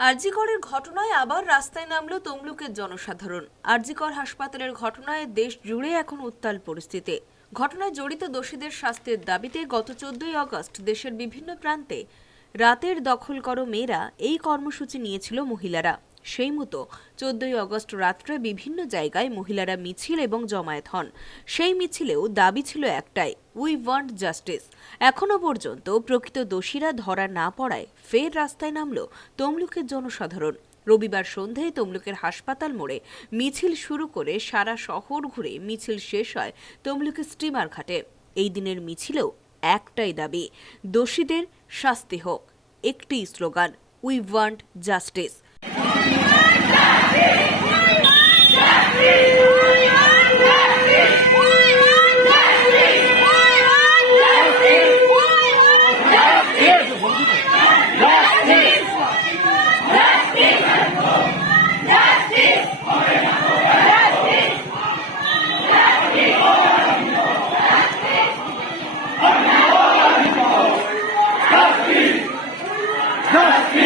আরজিকরের ঘটনায় আবার রাস্তায় নামল তমলুকের জনসাধারণ। আরজিকর হাসপাতালের ঘটনায় দেশ জুড়ে এখন উত্তাল পরিস্থিতি। ঘটনায় জড়িত দোষীদের শাস্তির দাবিতে গত চোদ্দই অগস্ট দেশের বিভিন্ন প্রান্তে রাতের দখল করো মেয়েরা এই কর্মসূচি নিয়েছিল মহিলারা। সেই মতো চোদ্দই অগস্ট রাত্রে বিভিন্ন জায়গায় মহিলারা মিছিল এবং জমায়েত হন। সেই মিছিলেও দাবি ছিল একটাই উই ওয়ান্ট জাস্টিস এখনও পর্যন্ত প্রকৃত দোষীরা ধরা না পড়ায় ফের রাস্তায় নামল তমলুকের জনসাধারণ। রবিবার সন্ধ্যায় তমলুকের হাসপাতাল মোড়ে মিছিল শুরু করে সারা শহর ঘুরে মিছিল শেষ হয় তমলুকের স্টিমার ঘাটে। এই দিনের মিছিলেও একটাই দাবি, দোষীদের শাস্তি হোক। একটি slogan we want justice Justice!